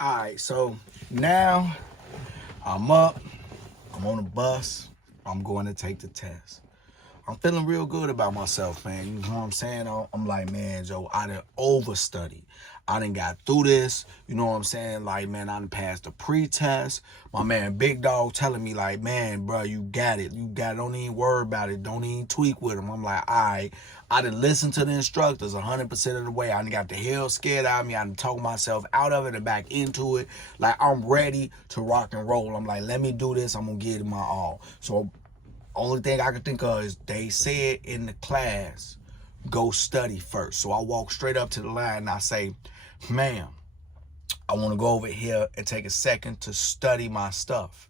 All right, so now I'm up. I'm on the bus. I'm going to take the test. I'm feeling real good about myself, man. You know what I'm saying? I'm like, man, Joe, I done overstudied. I done got through this. You know what I'm saying? Like, man, I done passed the pre-test. My man, Big Dog, telling me, like, man, bro, you got it. You got it. Don't even worry about it. Don't even tweak with him. I'm like, all right. I done listened to the instructors 100% of the way. I done got the hell scared out of me. I done talked myself out of it and back into it. Like, I'm ready to rock and roll. I'm like, let me do this. I'm going to give it my all. So only thing I can think of is they said in the class, go study first. So I walk straight up to the line and I say, ma'am, I want to go over here and take a second to study my stuff.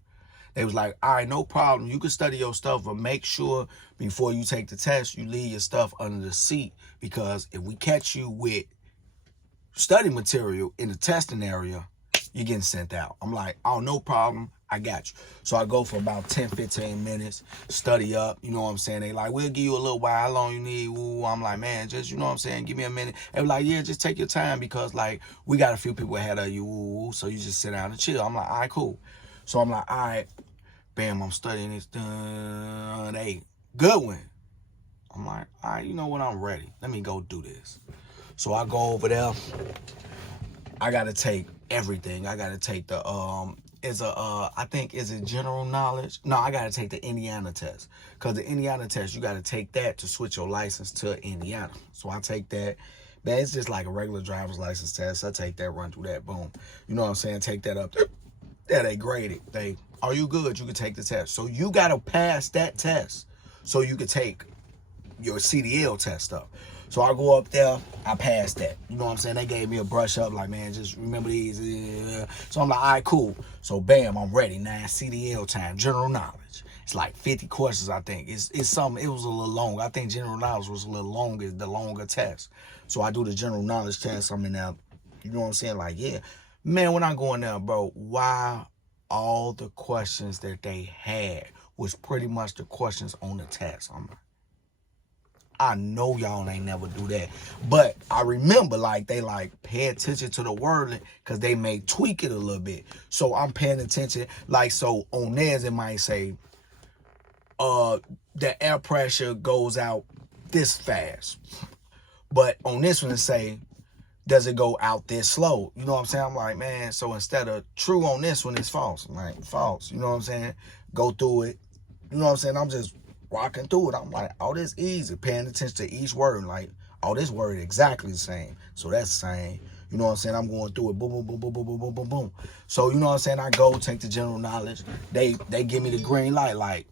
They was like, all right, no problem. You can study your stuff, but make sure before you take the test, you leave your stuff under the seat. Because if we catch you with study material in the testing area, you're getting sent out. I'm like, oh, no problem. I got you. So I go for about 10, 15 minutes, study up. You know what I'm saying? They like, we'll give you a little while. How long you need? Ooh, I'm like, man, just, you know what I'm saying? Give me a minute. They were like, yeah, just take your time because, like, we got a few people ahead of you. Ooh, so you just sit down and chill. I'm like, all right, cool. So I'm like, all right, bam, I'm studying this. Hey, good one. I'm like, all right, you know what? I'm ready. Let me go do this. So I go over there. I got to take everything. I got to take the, I think, is it general knowledge? No, I got to take the Indiana test. Because the Indiana test, you got to take that to switch your license to Indiana. So I take that. Man, it's just like a regular driver's license test. I take that, run through that, boom. You know what I'm saying? Take that up. Yeah, they grade it. They, are you good? You can take the test. So you got to pass that test so you can take your CDL test up. So I go up there, I passed that. You know what I'm saying? They gave me a brush up, like, man, just remember these. So I'm like, all right, cool. So bam, I'm ready. Now CDL time, general knowledge. It's like 50 questions, I think. It's something, it was a little long. I think general knowledge was a little longer, the longer test. So I do the general knowledge test. I'm in there, you know what I'm saying? Like, yeah. Man, when I go in there, bro, why all the questions that they had was pretty much the questions on the test. I'm like, I know y'all ain't never do that. But I remember, like, they, like, pay attention to the wording because they may tweak it a little bit. So I'm paying attention. Like, so on theirs, it might say, the air pressure goes out this fast. But on this one, it say, does it go out this slow? You know what I'm saying? I'm like, man, so instead of true on this one, it's false. I'm like, false. You know what I'm saying? Go through it. You know what I'm saying? I'm just walking through it. I'm like, oh, this easy. Paying attention to each word. Like, oh, this word exactly the same. So that's the same. You know what I'm saying? I'm going through it. Boom, boom, boom, boom, boom, boom, boom, boom, boom. So, you know what I'm saying? I go take the general knowledge. They give me the green light, like,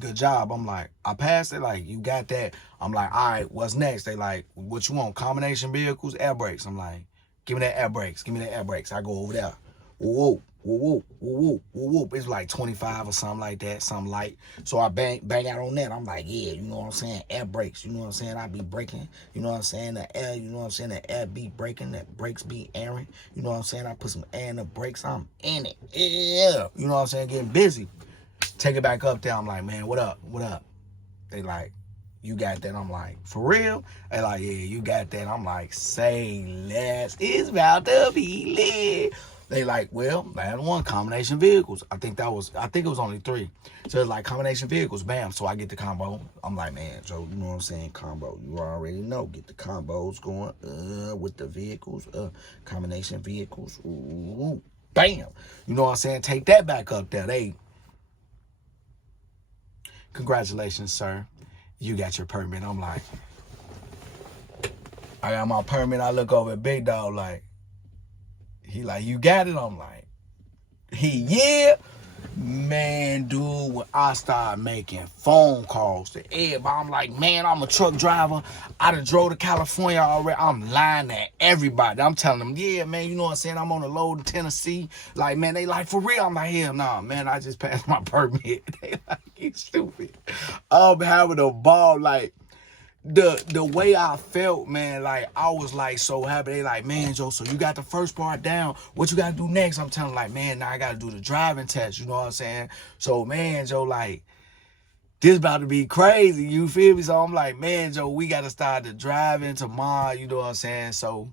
good job. I'm like, I passed it. Like, you got that. I'm like, all right, what's next? They like, what you want? Combination vehicles, air brakes. I'm like, give me that air brakes. Give me that air brakes. I go over there. Whoop, whoop, whoop, whoop, whoop. It's like 25 or something like that, something light. So I bang out on that. I'm like, yeah, you know what I'm saying? Air brakes. You know what I'm saying? I be braking. You know what I'm saying? The air, you know what I'm saying? The air be braking. The brakes be airing. You know what I'm saying? I put some air in the brakes. I'm in it. Yeah. You know what I'm saying? Getting busy. Take it back up there. I'm like, man, what up? What up? They like, you got that? I'm like, for real? They like, yeah, you got that. I'm like, say less. It's about to be lit. They like, well, last one, combination vehicles. I think it was only 3. So it's like combination vehicles, bam. So I get the combo. I'm like, man, Joe, you know what I'm saying? Combo. You already know. Get the combos going with the vehicles, combination vehicles. Ooh, bam. You know what I'm saying? Take that back up there. They, congratulations, sir. You got your permit. I'm like, I got my permit. I look over at Big Dog like, he like, you got it? I'm like, yeah. Man, dude, when I started making phone calls to everybody, I'm like, man, I'm a truck driver. I done drove to California already. I'm lying to everybody. I'm telling them, yeah, man, you know what I'm saying? I'm on the load in Tennessee. Like, man, they like, for real? I'm like, hell nah, man, I just passed my permit. They like, you stupid. I'm having a ball, like, the way I felt, man, like, I was like so happy. They like, man, Joe, so you got the first part down. What you gotta do next? I'm telling them, like, man, now I gotta do the driving test. You know what I'm saying? So, man, Joe, like, this about to be crazy. You feel me? So I'm like, man, Joe, we gotta start the driving tomorrow. You know what I'm saying? So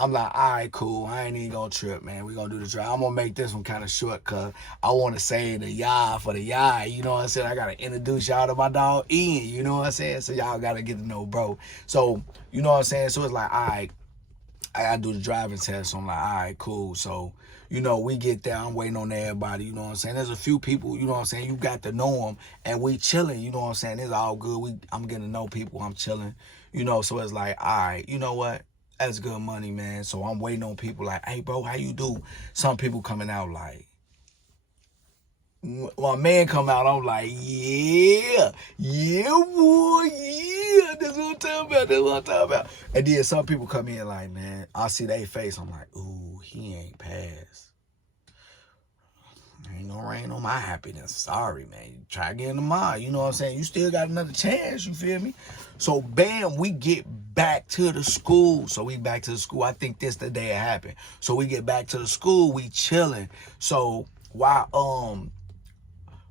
I'm like, all right, cool. I ain't even gonna trip, man. We gonna do the drive. I'm gonna make this one kind of short, cause I want to say the y'all for the y'all. You know what I'm saying? I gotta introduce y'all to my dog Ian. You know what I'm saying? So y'all gotta get to know bro. So you know what I'm saying? So it's like, all right, I gotta do the driving test. So I'm like, all right, cool. So you know, we get there. I'm waiting on everybody. You know what I'm saying? There's a few people. You know what I'm saying? You got to know them, and we chilling. You know what I'm saying? It's all good. I'm getting to know people. I'm chilling. You know, so it's like, all right, you know what? That's good money, man. So I'm waiting on people like, hey, bro, how you do? Some people coming out like, my man come out, I'm like, yeah, boy, yeah. That's what I'm talking about. That's what I'm talking about. And then some people come in like, man, I see their face. I'm like, ooh, he ain't passed. Ain't no rain on my happiness. Sorry, man. You try again tomorrow. You know what I'm saying? You still got another chance. You feel me? So, bam, we get back to the school. So, we back to the school. I think this the day it happened. So, we get back to the school. We chilling. So, while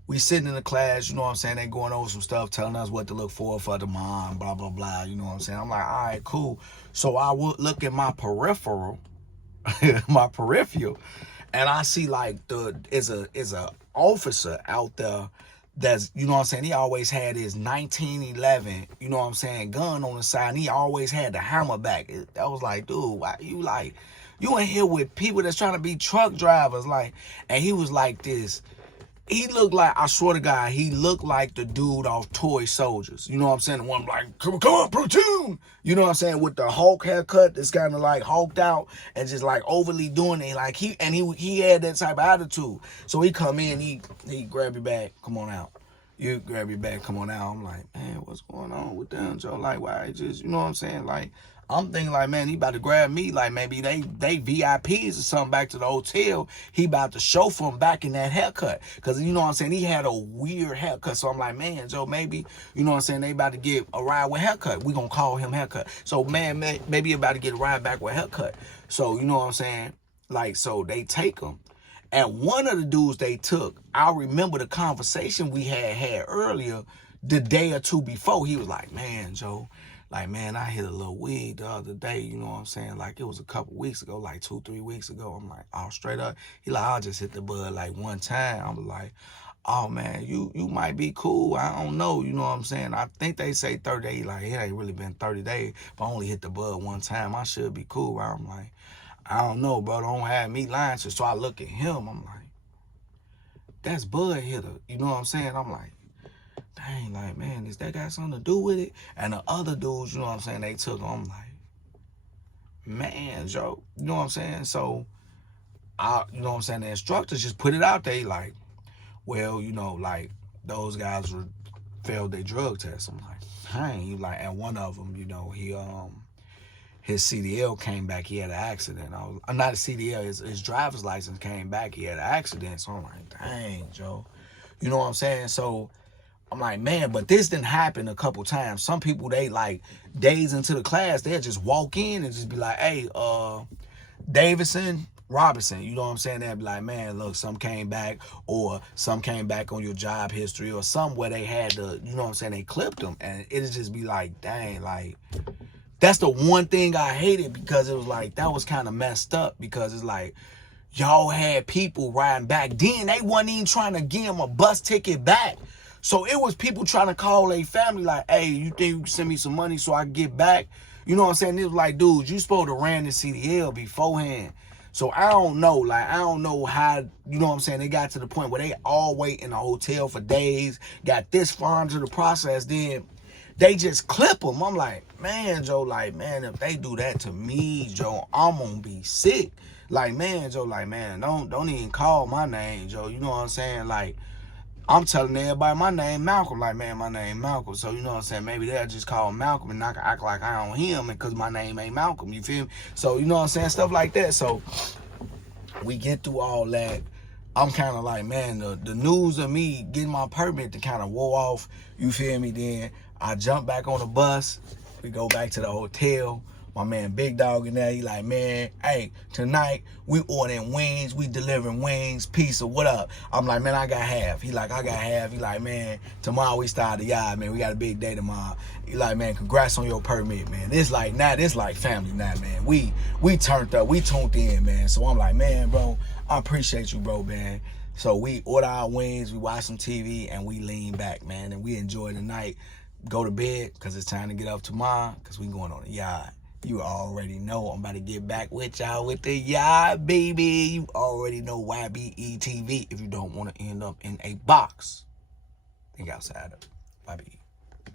we sitting in the class, you know what I'm saying? They going over some stuff, telling us what to look for tomorrow, blah, blah, blah. You know what I'm saying? I'm like, all right, cool. So, I would look at my peripheral, and I see like is a officer out there that's, you know what I'm saying, he always had his 1911, you know what I'm saying, gun on the side, and he always had the hammer back. I was like, dude, why you in here with people that's trying to be truck drivers, like, and he was like this. He looked like, I swear to God, he looked like the dude off Toy Soldiers. You know what I'm saying? The one like, come on, platoon. You know what I'm saying? With the Hulk haircut that's kind of like hulked out and just like overly doing it. Like he had that type of attitude. So he come in, he grab your bag, come on out. You grab your bag, come on out. I'm like, man, what's going on with them, Joe? Like, why just, you know what I'm saying? Like, I'm thinking like, man, he about to grab me. Like maybe they VIPs or something back to the hotel. He about to chauffeur him back in that haircut. Cause you know what I'm saying? He had a weird haircut. So I'm like, man, Joe, maybe, you know what I'm saying? They about to get a ride with haircut. We gonna call him haircut. So man, maybe about to get a ride back with haircut. So you know what I'm saying? Like, so they take him. And one of the dudes they took, I remember the conversation we had earlier, the day or two before. He was like, man, Joe, like, man, I hit a little weed the other day, you know what I'm saying? Like, it was a couple weeks ago, like 2-3 weeks ago. I'm like, oh, straight up. He like, I'll just hit the bud like one time. I'm like, oh, man, you might be cool. I don't know, you know what I'm saying? I think they say 30 days. Like, it ain't really been 30 days. If I only hit the bud one time, I should be cool. I'm like, I don't know, bro. Don't have me lying. So I look at him. I'm like, that's Bud Hitter. You know what I'm saying? I'm like, dang, like, man, does that got something to do with it? And the other dudes, you know what I'm saying, they took him. I'm like, man, Joe, you know what I'm saying? So, you know what I'm saying, the instructors just put it out there like, well, you know, like, those guys failed their drug test. I'm like, dang, like, and one of them, you know, his CDL came back, he had an accident. Not a CDL, his driver's license came back, he had an accident. So I'm like, dang, Joe. You know what I'm saying? So I'm like, man, but this didn't happen a couple times. Some people, they like days into the class, they'll just walk in and just be like, hey, Davidson, Robinson, you know what I'm saying? They'll be like, man, look, some came back, or some came back on your job history, or somewhere they had to, you know what I'm saying, they clipped them. And it'll just be like, dang, like, that's the one thing I hated, because it was like, that was kind of messed up, because it's like, y'all had people riding back. Then they wasn't even trying to give them a bus ticket back. So it was people trying to call their family like, hey, you think you can send me some money so I can get back? You know what I'm saying? It was like, dude, you supposed to ran the CDL beforehand. So I don't know. Like, I don't know how, you know what I'm saying, they got to the point where they all wait in a hotel for days, got this far into the process, then they just clip them. I'm like, man, Joe, like, man, if they do that to me, Joe, I'm gonna be sick. Like, man, Joe, like, man, don't even call my name, Joe. You know what I'm saying? Like, I'm telling everybody my name Malcolm. Like, man, my name Malcolm. So, you know what I'm saying? Maybe they'll just call Malcolm and I can act like I don't him because my name ain't Malcolm. You feel me? So, you know what I'm saying? Stuff like that. So, we get through all that. I'm kind of like, man, the news of me getting my permit to kind of wore off. You feel me? Then I jump back on the bus. We go back to the hotel. My man Big Dog in there, he like, man, hey, tonight we ordering wings, we delivering wings, pizza, what up? I'm like, man, I got half. He like, I got half. He like, man, tomorrow we start the yard, man. We got a big day tomorrow. He like, man, congrats on your permit, man. This like family now, man. We turned up, we tuned in, man. So I'm like, man, bro, I appreciate you, bro, man. So we order our wings, we watch some TV, and we lean back, man, and we enjoy the night. Go to bed, because it's time to get up tomorrow, because we going on the yard. You already know I'm about to get back with y'all with the yard, baby. You already know YBE TV. If you don't want to end up in a box, think outside of YBE.